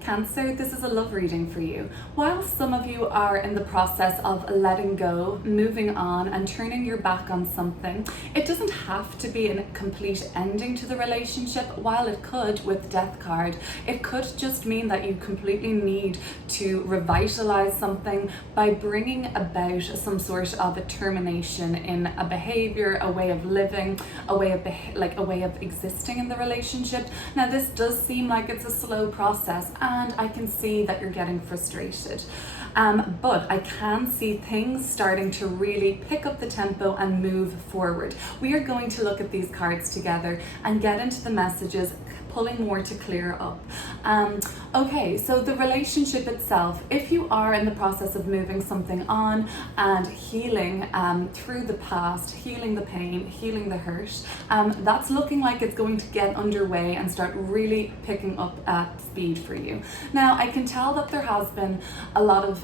Cancer, this is a love reading for you. While some of you are in the process of letting go, moving on, and turning your back on something, it doesn't have to be a complete ending to the relationship. While it could with Death card, it could just mean that you completely need to revitalize something by bringing about some sort of a termination in a behavior, a way of living, a way of existing in the relationship. Now, this does seem like it's a slow process, and I can see that you're getting frustrated. But I can see things starting to really pick up the tempo and move forward. We are going to look at these cards together and get into the messages, pulling more to clear up. Okay, so the relationship itself, if you are in the process of moving something on and healing through the past, healing the pain, healing the hurt, that's looking like it's going to get underway and start really picking up at speed for you. Now, I can tell that there has been a lot of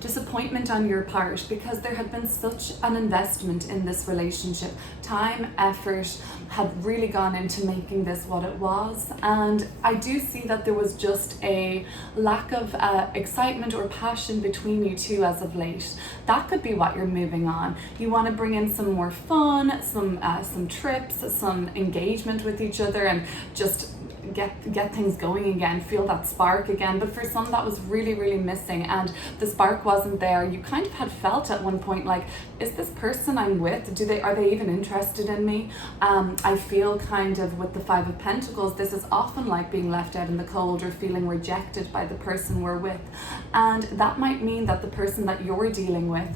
disappointment on your part because there had been such an investment in this relationship. Time, effort had really gone into making this what it was, and I do see that there was just a lack of excitement or passion between you two as of late. That could be what you're moving on. You want to bring in some more fun, some trips, some engagement with each other, and just get things going again, feel that spark again. But for some, that was really missing, and the spark wasn't there. You kind of had felt at one point like, is this person I'm with, are they even interested in me? I feel kind of with the Five of Pentacles, this is often like being left out in the cold or feeling rejected by the person we're with, and that might mean that the person that you're dealing with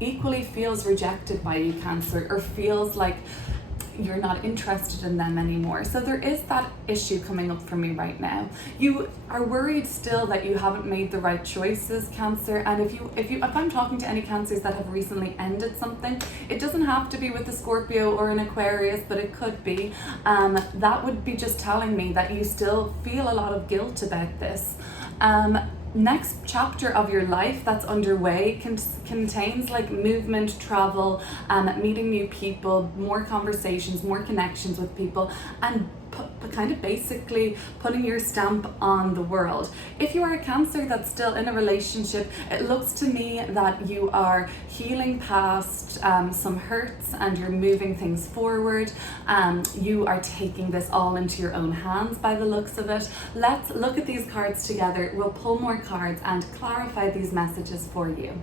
equally feels rejected by you, Cancer, or feels like you're not interested in them anymore. So there is that issue coming up for me right now. You are worried still that you haven't made the right choices, Cancer. And if I'm talking to any Cancers that have recently ended something, it doesn't have to be with a Scorpio or an Aquarius, but it could be. That would be just telling me that you still feel a lot of guilt about this. Next chapter of your life that's underway contains like movement, travel, meeting new people, more conversations, more connections with people, and kind of basically putting your stamp on the world. If you are a Cancer that's still in a relationship, it looks to me that you are healing past some hurts and you're moving things forward. You are taking this all into your own hands by the looks of it. Let's look at these cards together. We'll pull more cards and clarify these messages for you.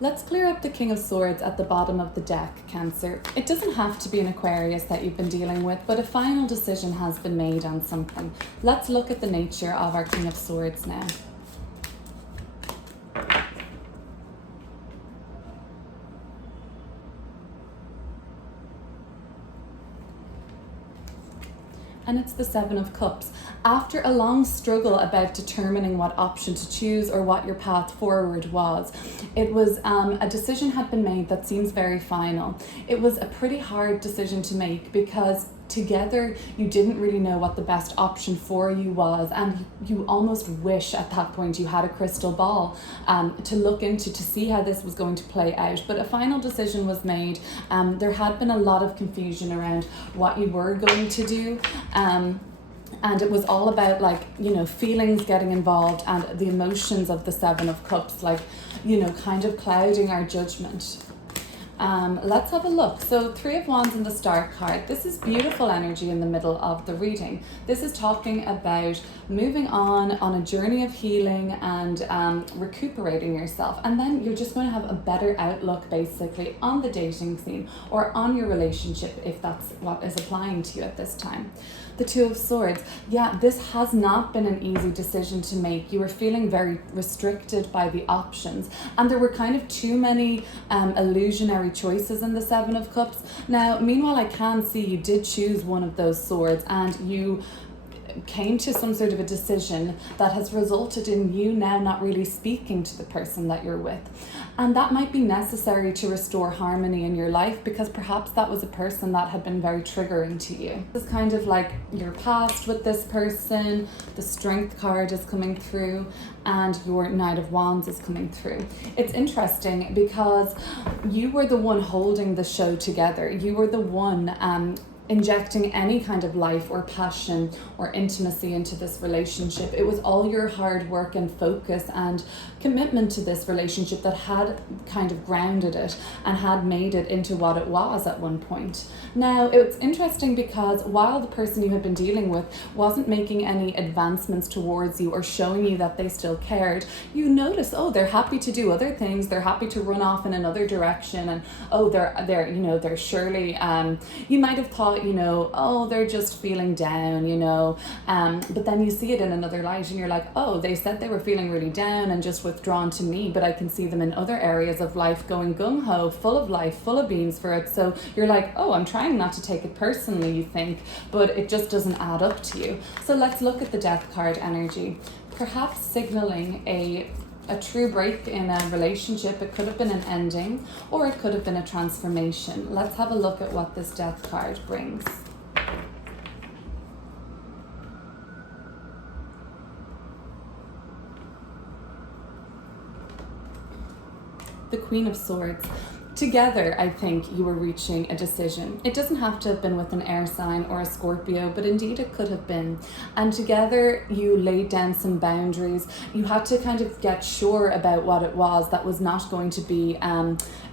Let's clear up the King of Swords at the bottom of the deck, Cancer. It doesn't have to be an Aquarius that you've been dealing with, but a final decision has been made on something. Let's look at the nature of our King of Swords now. And it's the Seven of Cups. After a long struggle about determining what option to choose or what your path forward was, it was a decision had been made that seems very final. It was a pretty hard decision to make because together you didn't really know what the best option for you was, and you almost wish at that point you had a crystal ball to look into to see how this was going to play out. But a final decision was made. There had been a lot of confusion around what you were going to do, and it was all about feelings getting involved and the emotions of the Seven of Cups, kind of clouding our judgment. Let's have a look. So Three of Wands in the Star card. This is beautiful energy in the middle of the reading. This is talking about moving on a journey of healing and recuperating yourself. And then you're just going to have a better outlook basically on the dating scene or on your relationship if that's what is applying to you at this time. The Two of Swords. Yeah, this has not been an easy decision to make. You were feeling very restricted by the options, and there were kind of too many illusionary choices in the Seven of Cups. Now, meanwhile, I can see you did choose one of those swords, and you came to some sort of a decision that has resulted in you now not really speaking to the person that you're with. And that might be necessary to restore harmony in your life because perhaps that was a person that had been very triggering to you. It's kind of like your past with this person, the Strength card is coming through, and your Knight of Wands is coming through. It's interesting because you were the one holding the show together. You were the one injecting any kind of life or passion or intimacy into this relationship. It was all your hard work and focus and commitment to this relationship that had kind of grounded it and had made it into what it was at one point. Now, it's interesting because while the person you had been dealing with wasn't making any advancements towards you or showing you that they still cared, you notice, oh, they're happy to do other things, they're happy to run off in another direction, and oh, they're surely, you might have thought, oh, they're just feeling down, but then you see it in another light and you're like, oh, they said they were feeling really down and just withdrawn to me, but I can see them in other areas of life going gung-ho, full of life, full of beans for it. So you're like, oh, I'm trying not to take it personally, you think, but it just doesn't add up to you. So let's look at the Death card energy, perhaps signaling a true break in a relationship. It could have been an ending, or it could have been a transformation. Let's have a look at what this Death card brings. The Queen of Swords. Together, I think you were reaching a decision. It doesn't have to have been with an air sign or a Scorpio, but indeed it could have been. And together you laid down some boundaries. You had to kind of get sure about what it was that was not going to be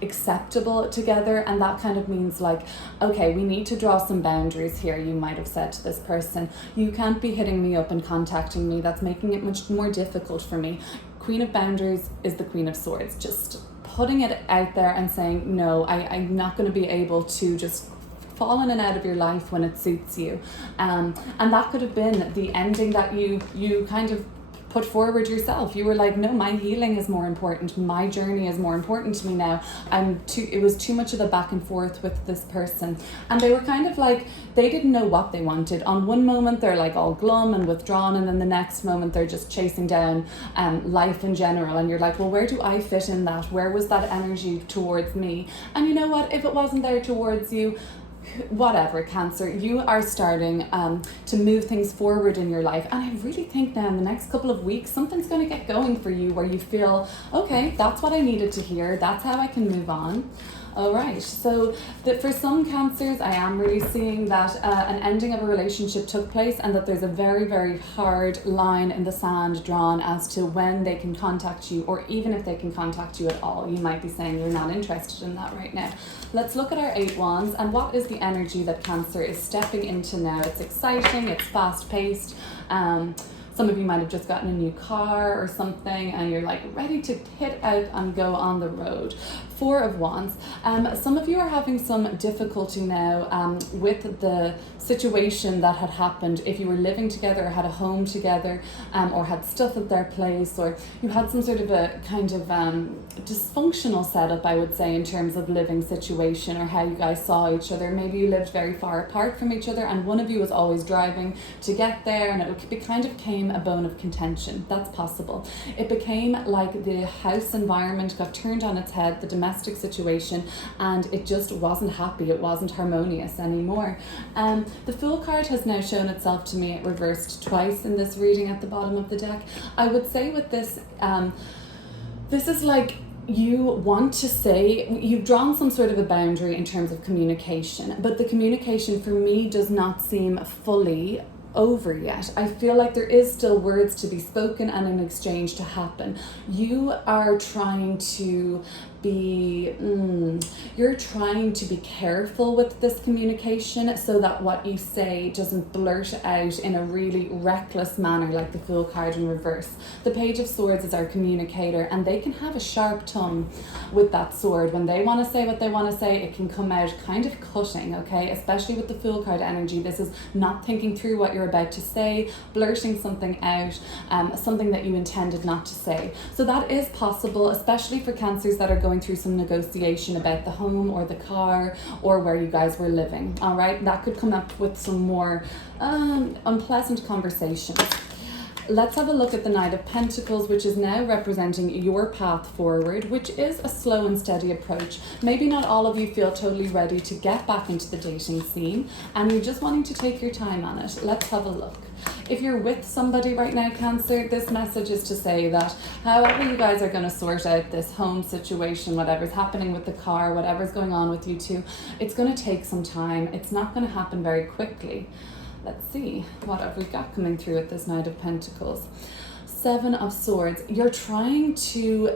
acceptable together. And that kind of means like, okay, we need to draw some boundaries here. You might have said to this person, you can't be hitting me up and contacting me. That's making it much more difficult for me. Queen of Boundaries is the Queen of Swords. Just putting it out there and saying, no, I'm not going to be able to just fall in and out of your life when it suits you. And that could have been the ending that you kind of put forward yourself. You were like, no, my healing is more important. My journey is more important to me now. It was too much of a back and forth with this person. And they were kind of like, they didn't know what they wanted. On one moment, they're like all glum and withdrawn. And then the next moment, they're just chasing down life in general. And you're like, well, where do I fit in that? Where was that energy towards me? And you know what? If it wasn't there towards you, whatever, Cancer, you are starting to move things forward in your life. And I really think now in the next couple of weeks, something's going to get going for you where you feel, okay, that's what I needed to hear. That's how I can move on. All right, so for some Cancers, I am really seeing that an ending of a relationship took place and that there's a very, very hard line in the sand drawn as to when they can contact you, or even if they can contact you at all. You might be saying you're not interested in that right now. Let's look at our 8 Wands and what is the energy that Cancer is stepping into now. It's exciting, it's fast-paced. Some of you might have just gotten a new car or something and you're like ready to hit out and go on the road. 4 of Wands. Some of you are having some difficulty now with the situation that had happened. If you were living together or had a home together or had stuff at their place, or you had some sort of a kind of dysfunctional setup, I would say, in terms of living situation or how you guys saw each other. Maybe you lived very far apart from each other and one of you was always driving to get there, and it kind of became a bone of contention. That's possible. It became like the house environment got turned on its head, the domestic situation, and it just wasn't happy. It wasn't harmonious anymore. The Fool card has now shown itself to me reversed twice in this reading at the bottom of the deck. I would say with this, this is like you want to say, you've drawn some sort of a boundary in terms of communication, but the communication for me does not seem fully over yet. I feel like there is still words to be spoken and an exchange to happen. You are trying to be you're trying to be careful with this communication so that what you say doesn't blurt out in a really reckless manner like the Fool card in reverse. The Page of Swords is our communicator, and they can have a sharp tongue with that sword. When they want to say what they want to say, it can come out kind of cutting, okay? Especially with the Fool card energy. This is not thinking through what you're about to say, blurting something out, something that you intended not to say. So that is possible, especially for Cancers that are going through some negotiation about the home or the car or where you guys were living. All right, that could come up with some more unpleasant conversations. Let's have a look at the Knight of Pentacles, which is now representing your path forward, which is a slow and steady approach. Maybe not all of you feel totally ready to get back into the dating scene and you're just wanting to take your time on it. Let's have a look. If you're with somebody right now, Cancer, this message is to say that however you guys are going to sort out this home situation, whatever's happening with the car, whatever's going on with you two, it's going to take some time. It's not going to happen very quickly. Let's see, what have we got coming through with this Knight of Pentacles? Seven of Swords. You're trying to,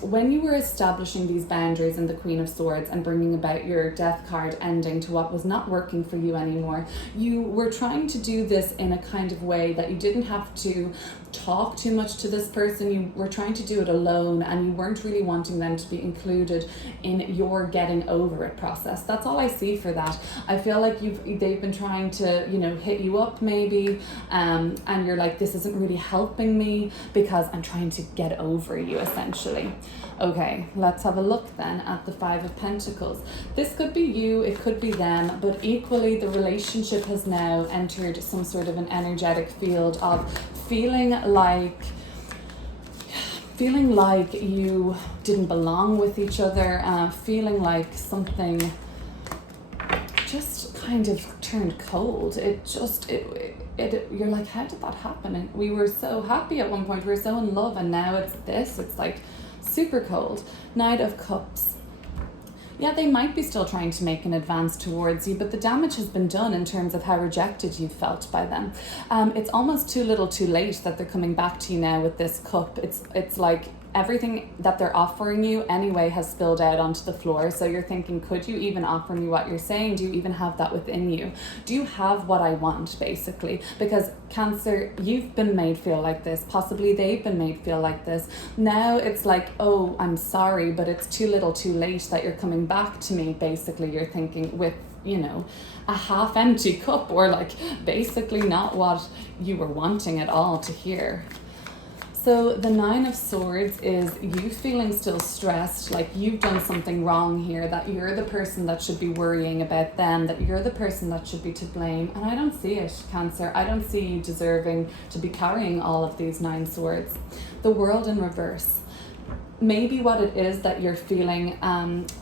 when you were establishing these boundaries in the Queen of Swords and bringing about your Death card ending to what was not working for you anymore, you were trying to do this in a kind of way that you didn't have to talk too much to this person. You were trying to do it alone, and you weren't really wanting them to be included in your getting over it process. That's all I see for that. I feel like they've been trying to, you know, hit you up maybe, and you're like, this isn't really helping me because I'm trying to get over you, essentially. Okay, let's have a look then at the Five of Pentacles. This could be you, it could be them, but equally the relationship has now entered some sort of an energetic field of feeling like you didn't belong with each other, feeling like something just kind of turned cold. You're like, how did that happen? And we were so happy at one point, we were so in love, and now it's like super cold. Knight of Cups. Yeah, they might be still trying to make an advance towards you, but the damage has been done in terms of how rejected you felt by them. It's almost too little too late that they're coming back to you now with this cup. It's like everything that they're offering you anyway has spilled out onto the floor. So you're thinking, could you even offer me what you're saying? Do you even have that within you? Do you have what I want, basically? Because Cancer, you've been made feel like this. Possibly they've been made feel like this. Now it's like, oh, I'm sorry, but it's too little too late that you're coming back to me. Basically, you're thinking with, you know, a half empty cup, or like basically not what you were wanting at all to hear. So the Nine of Swords is you feeling still stressed, like you've done something wrong here, that you're the person that should be worrying about them, that you're the person that should be to blame. And I don't see it, Cancer. I don't see you deserving to be carrying all of these 9 swords. The World in reverse. Maybe what it is that you're feeling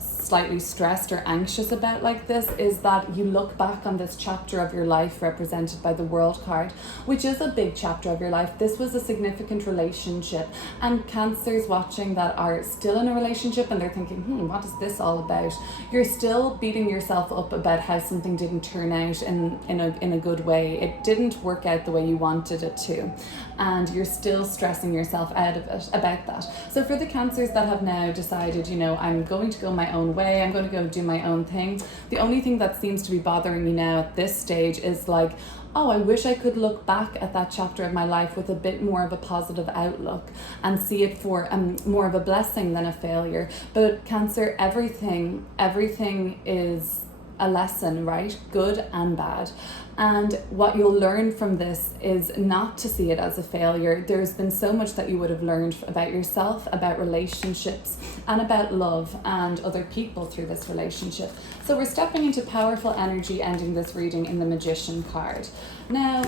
slightly stressed or anxious about like this is that you look back on this chapter of your life represented by the World card, which is a big chapter of your life. This was a significant relationship, and Cancers watching that are still in a relationship and they're thinking, what is this all about? You're still beating yourself up about how something didn't turn out in a good way. It didn't work out the way you wanted it to, and you're still stressing yourself out of it about that. So for the Cancers that have now decided, I'm going to go my own way, I'm going to go do my own thing, the only thing that seems to be bothering me now at this stage is like, oh, I wish I could look back at that chapter of my life with a bit more of a positive outlook and see it for more of a blessing than a failure. But Cancer, everything is a lesson, right? Good and bad. And what you'll learn from this is not to see it as a failure. There's been so much that you would have learned about yourself, about relationships, and about love and other people through this relationship. So we're stepping into powerful energy, ending this reading in the Magician card. Now,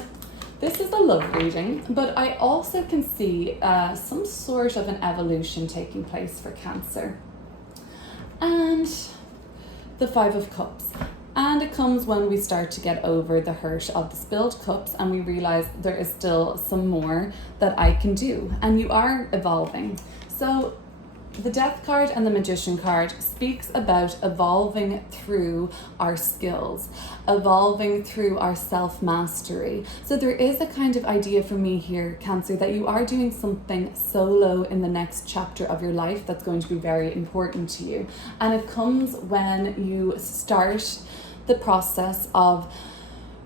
this is a love reading, but I also can see some sort of an evolution taking place for Cancer. And the Five of Cups. And it comes when we start to get over the hurt of the spilled cups and we realize there is still some more that I can do. And you are evolving. So the Death card and the Magician card speaks about evolving through our skills, evolving through our self-mastery. So there is a kind of idea for me here, Cancer, that you are doing something solo in the next chapter of your life that's going to be very important to you. And it comes when you start the process of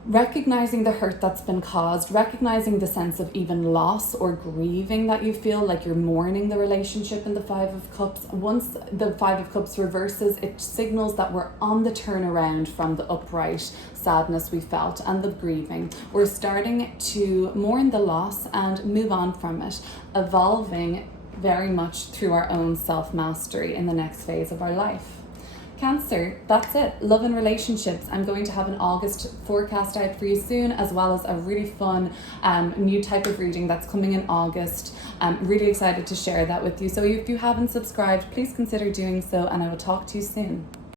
recognizing the hurt that's been caused, recognizing the sense of even loss or grieving that you feel, like you're mourning the relationship in the Five of Cups. Once the Five of Cups reverses, it signals that we're on the turnaround from the upright sadness we felt and the grieving. We're starting to mourn the loss and move on from it, evolving very much through our own self-mastery in the next phase of our life. Cancer, that's it. Love and relationships. I'm going to have an August forecast out for you soon, as well as a really fun new type of reading that's coming in August. I'm really excited to share that with you. So if you haven't subscribed, please consider doing so, and I will talk to you soon.